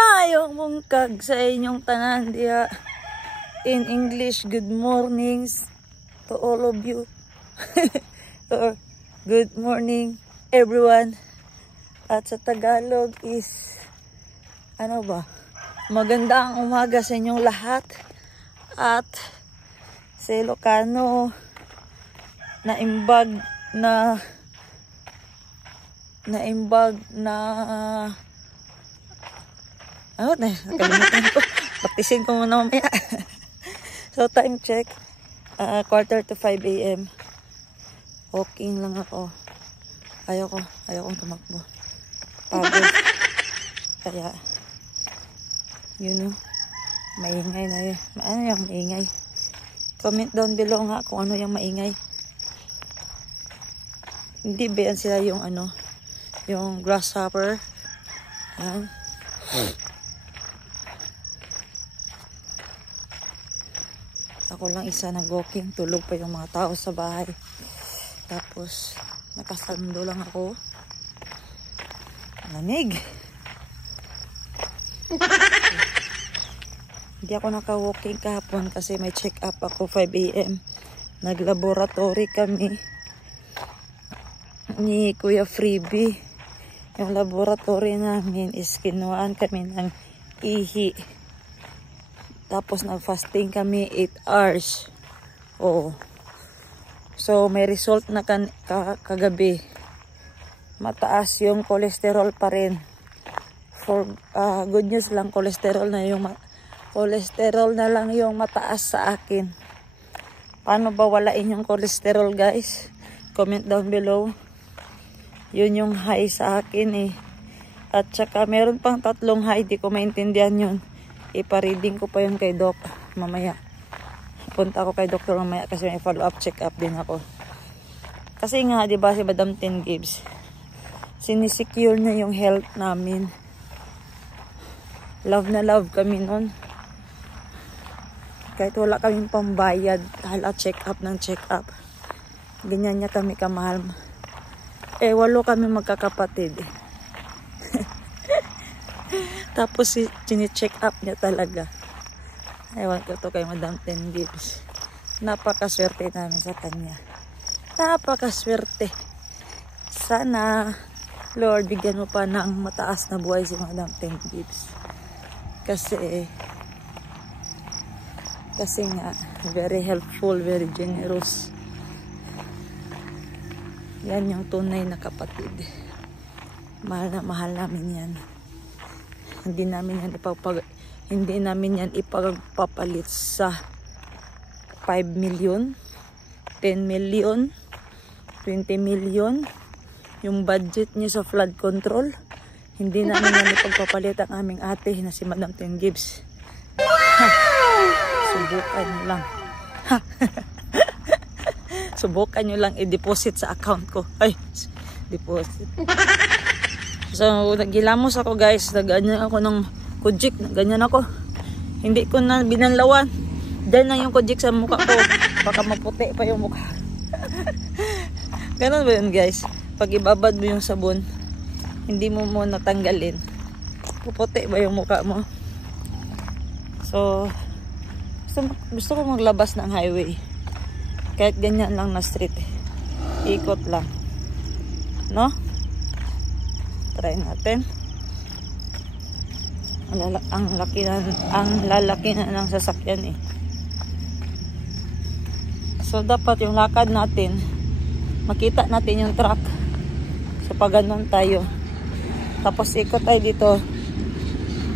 Maayong mungkag sa inyong tanan diha. In English, good mornings to all of you. Or good morning everyone. At sa Tagalog is ano ba? Magandang umaga sa inyong lahat. At sa Ilocano naimbag na ano na, nakalimutan ko. Praktisin ko muna mamaya. So time check, 4:45 AM. Walking lang ako. Ayokong tumakbo. Pagod. Kaya yun o, maingay na yun. Ano yung maingay? Comment down below nga kung ano yung maingay. Hindi ba yan sila yung ano, yung grasshopper? Yan. Ako lang isa nag-walking, tulog pa yung mga tao sa bahay. Tapos nakasando lang ako. Lamig. Hindi ako naka-walking kahapon kasi may check up ako 5 AM. Naglaboratory kami ni Kuya Freebie. Yung laboratory namin is kinuhaan kami ng ihi. Tapos nag-fasting kami 8 hours. Oo. So may result na kagabi. Mataas yung cholesterol pa rin. For good news lang, cholesterol na lang yung mataas sa akin. Paano ba walain yung cholesterol, guys? Comment down below. Yun yung high sa akin eh. At saka meron pang 3 high, di ko maintindihan yun. Ipa-reading ko pa yun kay Doc mamaya. Punta ako kay Doctor mamaya kasi may follow-up check-up din ako. Kasi nga, di ba si Madam Ten Gibbs, sinisecure na yung health namin. Love na love kami nun. Kahit wala kaming pambayad, hala check-up ng check-up. Ganyan niya kami kamahal. 8 kami magkakapatid. Tapos chine-check up niya talaga. Ewan ko to kay Madam Ten Gibbs. Napakaswerte namin sa kanya. Napakaswerte. Sana, Lord, bigyan mo pa ng mataas na buhay si Madam Ten Gibbs. Kasi nga, very helpful, very generous. Yan yung tunay na kapatid. Mahal na mahal namin yan. Hindi namin yan ipagpapalit sa 5 million, 10 million, 20 million. Yung budget niya sa flood control, hindi namin yan ipagpapalit ang aming ate na si Madam Ten Gibbs. Ha, subukan nyo lang. Ha. Subukan nyo lang i-deposit sa account ko. Ay, deposit. So, nagilamos ako guys. Nag-ganyan ako ng kujik. Ganyan ako. Hindi ko na binanlawan. Diyan na yung kujik sa mukha ko. Baka maputi pa yung mukha. Ganun ba yun guys? Pag ibabad mo yung sabon, hindi mo natanggalin, puputi ba yung mukha mo? So, gusto ko maglabas ng highway. Kahit ganyan lang na street. Ikot lang. No? Try natin. Ang lalaki na ng sasakyan eh. So dapat yung lakad natin, makita natin yung truck. So pag ganun tayo, tapos ikot tayo dito,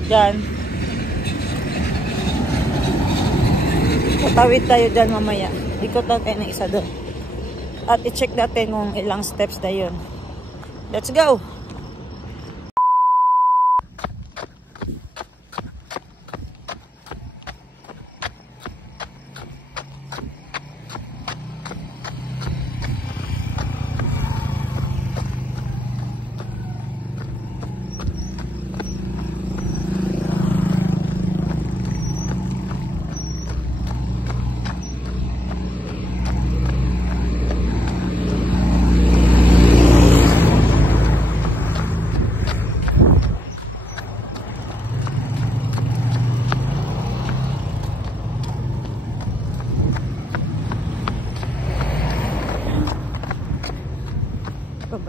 dyan, tatawid tayo dyan mamaya. Ikot lang tayo ng isa doon at i-check natin kung ilang steps na yun. Let's go!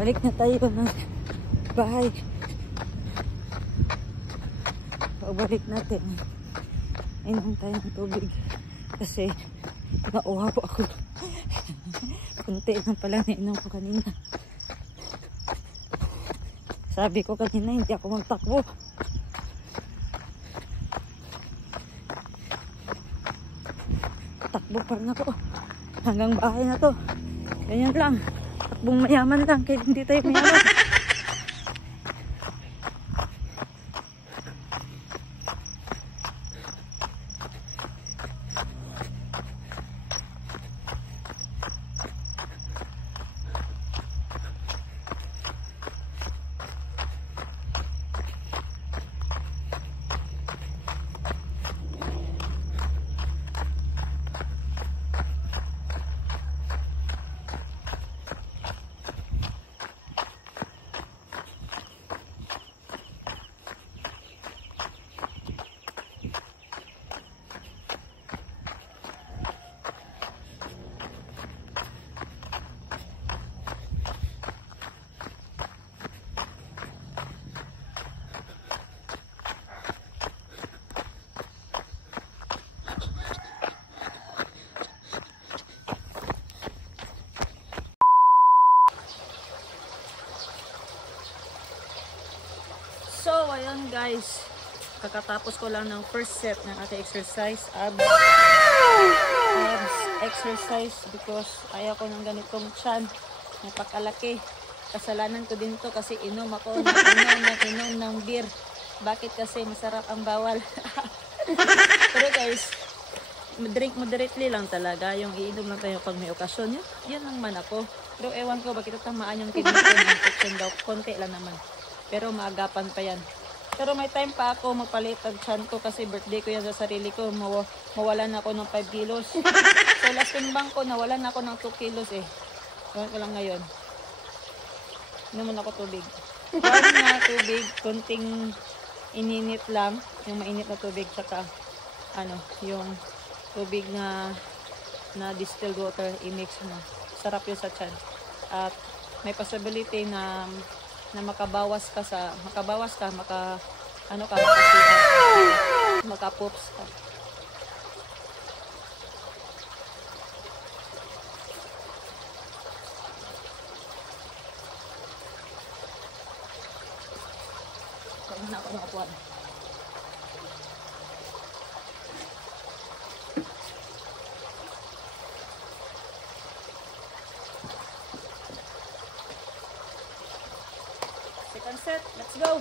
Balik na tayo ng bahay. Pagbalik natin, inom tayo ng tubig. Kasi nauhaw ako. Kunti lang pala nainom ko kanina. Sabi ko kanina hindi ako magtakbo. Takbo pa rin ako. Hanggang bahay na to. Ganyan lang. Takbong mayaman lang. Kahit hindi tayo mayaman. So, ayun guys. Kakatapos ko lang ng first set ng ating exercise. Abs exercise because ayaw ko ng ganitong tiyan. Napakalaki. Kasalanan ko din to kasi inom ako inom ng beer. Bakit? Kasi masarap ang bawal. Pero guys, drink moderately lang talaga. Yung iinom lang tayo pag may okasyon. Yan lang man ako. Pero ewan ko bakit tamaan yung kidney ko ng infection daw. Konti lang naman. Pero maagapan pa yan. Pero may time pa ako magpalit ang tiyan ko kasi birthday ko yan sa sarili ko. Mawalan ako ng 5 kilos. So last timbang ko, nawalan ako ng 2 kilos eh. Ewan ko lang ngayon. Inuman ako tubig. Warm na tubig, konting ininit lang. Yung mainit na tubig, saka yung tubig na distilled water, i-mix mo. Sarap yun sa tiyan. At may possibility na makabawas ka makapoops ka. Kaya na ako nakapuan. Second set, let's go.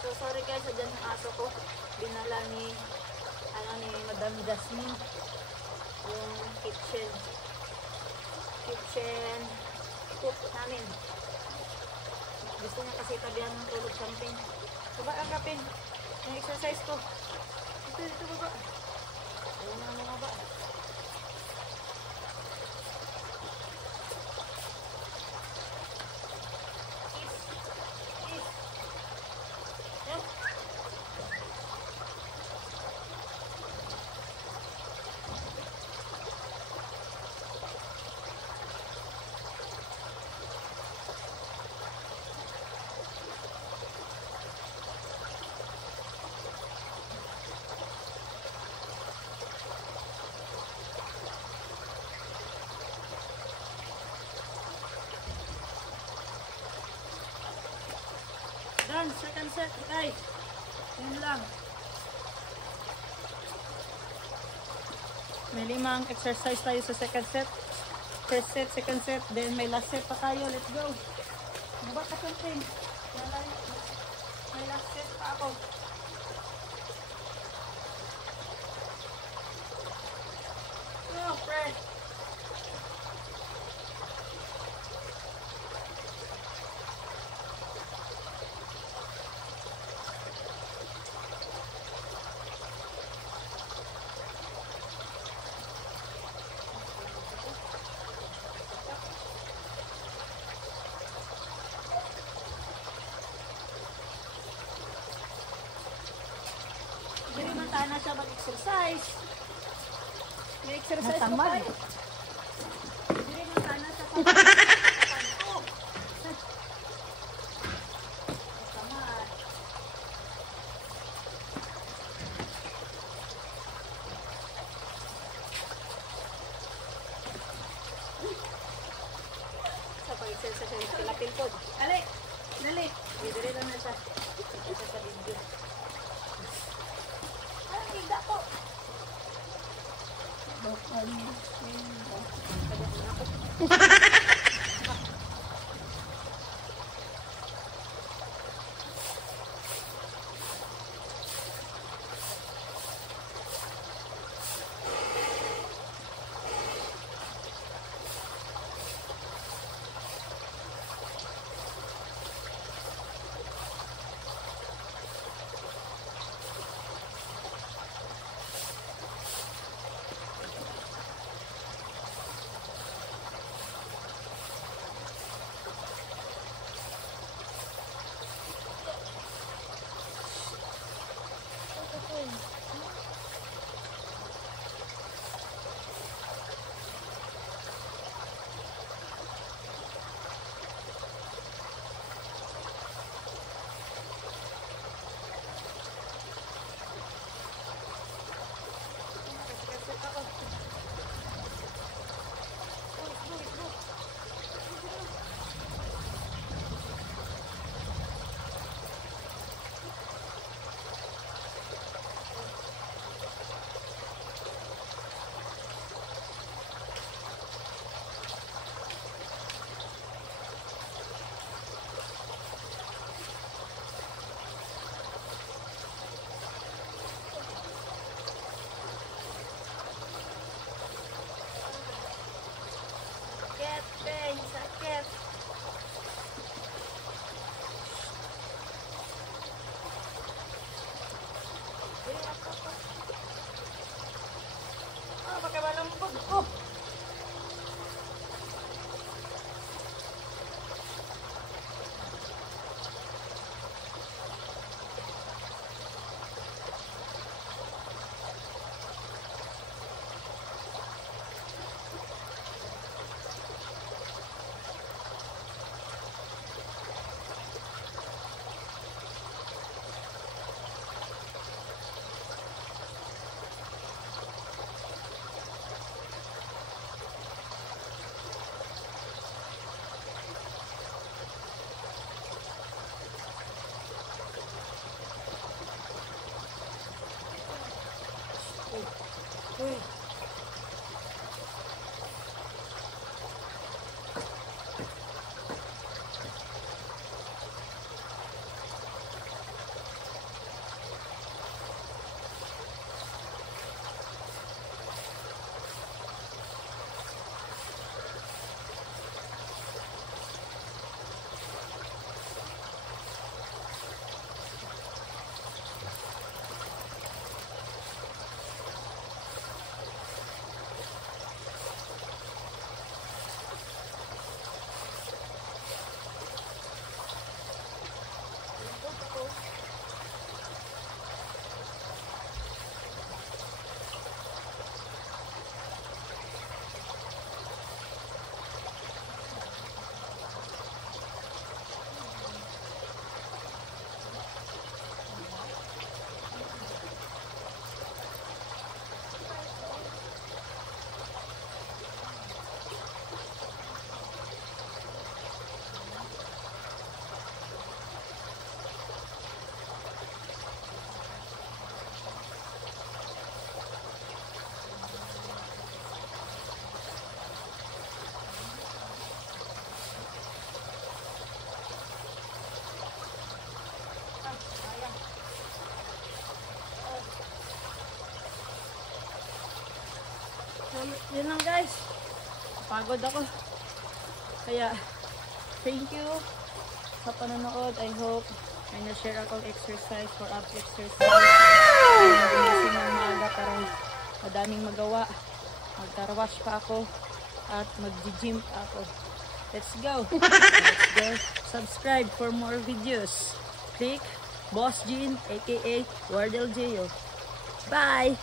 So sorry guys, dyan yung aso ko. Binala ni Madam Jasmine yung kitchen cook namin. Gusto niya kasi tabihan ng tulog something. Baba ang kapin. Yung exercise ko. Dito baba. Ayaw na mo baba. Done, second set guys. Yun lang. May 5 exercise tayo sa second set. First set, second set, then may last set pa tayo. Let's go. Baba ka something. May last set pa ako. Go, Fred. Na siya mag-exercise. May exercise pa tayo. Hindi mo sana sa pagkakas. Tamad. Sa pag-exercise, kilapil po. Dali! Dali! Dali lang na siya. Ito sa video. Sakit. Baka malambog. Oh. Uy. Yun lang guys, pagod ako, kaya thank you sa panonood. I hope may na-share akong exercise for ab exercise. Gumising ng maaga para madaming magawa, mag-carwash pa ako at mag-gym pa ako. Let's go. Let's go. Subscribe for more videos. Click Boss Jean aka Wardell Gio. Bye.